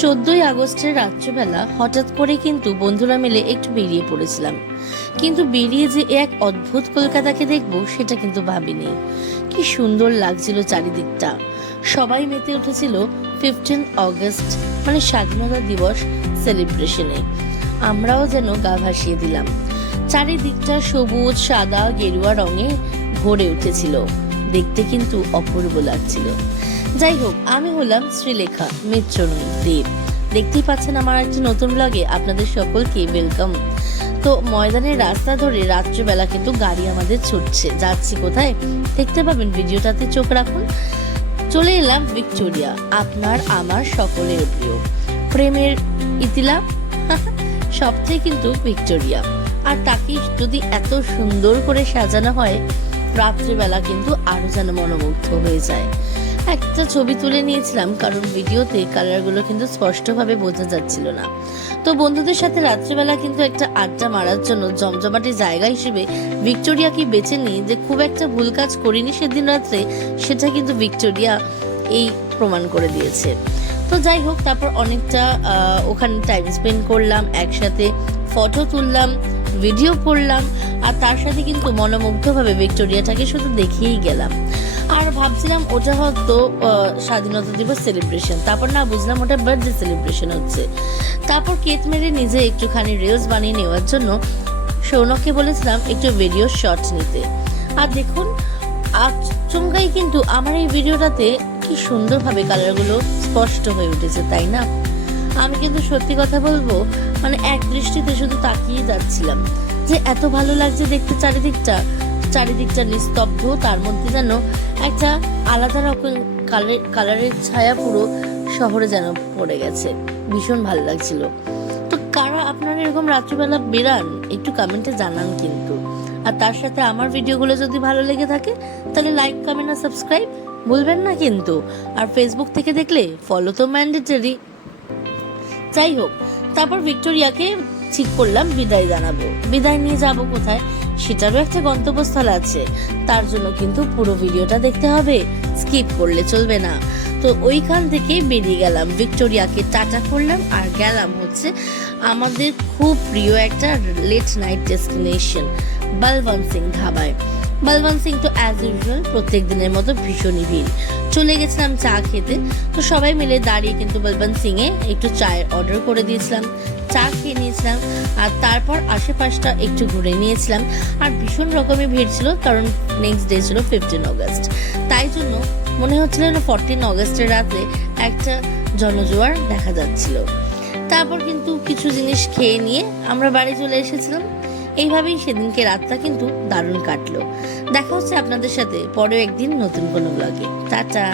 14ই আগস্টের রাত্রিবেলা হঠাৎ করে কিন্তু বন্ধুরা মিলে একটু বেরিয়ে পড়েছিলাম, কিন্তু বেরিয়ে যে এক অদ্ভুত কলকাতাকে দেখবো সেটা কিন্তু ভাবিনি। কি সুন্দর লাগছিল চারিদিকটা, সবাই মেতে উঠেছিল 15 অগস্ট মানে স্বাধীনতা দিবস সেলিব্রেশনে। আমরাও যেন গা ভাসিয়ে দিলাম। চারিদিকটা সবুজ সাদা গেরুয়া রঙে ভরে উঠেছিল, দেখতে কিন্তু অপূর্ব লাগছিল। যাই হোক, আমি হলাম শ্রীলেখা মিত্র দেব। দেখতেই পাচ্ছেন আমার একটি নতুন ব্লগে আপনাদের সকলকে ওয়েলকাম। তো ময়দানের রাস্তা ধরে রাত্রিবেলা কিন্তু গাড়ি আমাদের ছুটছে, যাচ্ছি কোথায় দেখতে পাবেন, ভিডিওটাতে চোখ রাখুন। চলে এলাম ভিক্টোরিয়া, আপনার আমার সকলের প্রিয় প্রেমের ইতিলাপ সবচেয়ে কিন্তু ভিক্টোরিয়া। আর তাকে যদি এত সুন্দর করে সাজানো হয় রাত্রিবেলা কিন্তু আরো যেন মনোমুগ্ধ হয়ে যায়। একটা ছবি তুলে নিয়েছিলাম, কারণ ভিডিওতে কালারগুলো কিন্তু স্পষ্টভাবে বোঝা যাচ্ছিল না। তো বন্ধুদের সাথে রাত্রিবেলা কিন্তু একটা আড্ডা মারার জন্য জমজমাটি জায়গা হিসেবে ভিক্টোরিয়াকে বেছে নিই, যে খুব একটা ভুল কাজ করিনি সেদিন রাত্রে, সেটা কিন্তু ভিক্টোরিয়া এই প্রমাণ করে দিয়েছে। তো যাই হোক, তারপর অনেকটা ওখানে টাইম স্পেন্ড করলাম, একসাথে ফটো তুললাম, ভিডিও করলাম, আর তার সাথে কিন্তু মনোমুগ্ধভাবে ভিক্টোরিয়াটাকে শুধু দেখেই গেলাম। আর ভাবছিলাম ওটা হয়তো স্বাধীনতা দিবস সেলিব্রেশন, তারপর না বুঝলাম ওটা বার্থডে সেলিব্রেশন হচ্ছে। তারপর কেক মেরে নিজে একটুখানি রিলস বানিয়ে নেওয়ার জন্য সৌনককে বলেছিলাম একটু ভিডিও শট নিতে। আর দেখুন, আচমকাই কিন্তু আমার এই ভিডিওটাতে কি সুন্দরভাবে কালারগুলো স্পষ্ট হয়ে উঠেছে, তাই না? আমি কিন্তু সত্যি কথা বলবো, মানে এক দৃষ্টিতে শুধু তাকিয়ে যাচ্ছিলাম যে এত ভালো লাগছে দেখতে চারিদিকটা নিস্তব্ধ, তার মধ্যে যেন একটা আলাদা রকম কালারের ছায়া পুরো শহরে যেন পড়ে গেছে, ভীষণ ভালো লাগছিল। তো কারা আপনারা এরকম রাত্রিবেলা বেরান একটু কমেন্টে জানান কিন্তু। আর তার সাথে আমার ভিডিওগুলো যদি ভালো লেগে থাকে তাহলে লাইক কমেন্ট আর সাবস্ক্রাইব ভুলবেন না কিন্তু। আর ফেসবুক থেকে দেখলে ফলো তো ম্যান্ডেটরি। যাই হোক, তারপর ভিক্টোরিয়াকে ঠিক করলাম বিদায় জানাবো। বিদায় নিয়ে যাব কোথায় সেটারও একটা গন্তব্যস্থল আছে, তার জন্য কিন্তু পুরো ভিডিওটা দেখতে হবে, স্কিপ করলে চলবে না। তো ওইখান থেকে বেরিয়ে গেলাম, ভিক্টোরিয়াকে টাটা করলাম আর গেলাম হচ্ছে আমাদের খুব প্রিয় একটা late night destination Balwant Singh ধাবায়। বলবন্ত সিং তো অ্যাজ ইউজুয়াল প্রত্যেক দিনের মতো ভীষণই ভিড়। চলে গেছিলাম চা খেতে, তো সবাই মিলে দাঁড়িয়ে কিন্তু বলবন্ত সিং এ একটু চায়ের অর্ডার করে দিয়েছিলাম, চা খেয়ে নিয়েছিলাম, আর তারপর আশেপাশটা একটু ঘুরে নিয়েছিলাম। আর ভীষণ রকমের ভিড় ছিল, কারণ নেক্সট ডে ছিল 15 অগস্ট, তাই জন্য মনে হচ্ছিল না 14 অগস্টের রাতে একটা জনজোয়ার দেখা যাচ্ছিল। তারপর কিন্তু কিছু জিনিস খেয়ে নিয়ে আমরা বাড়ি চলে এসেছিলাম। এইভাবেই সেদিনকে রাতটা কিন্তু দারুণ কাটলো। দেখা হচ্ছে আপনাদের সাথে পরেও একদিন নতুন কোনো ব্লগে। টাটা।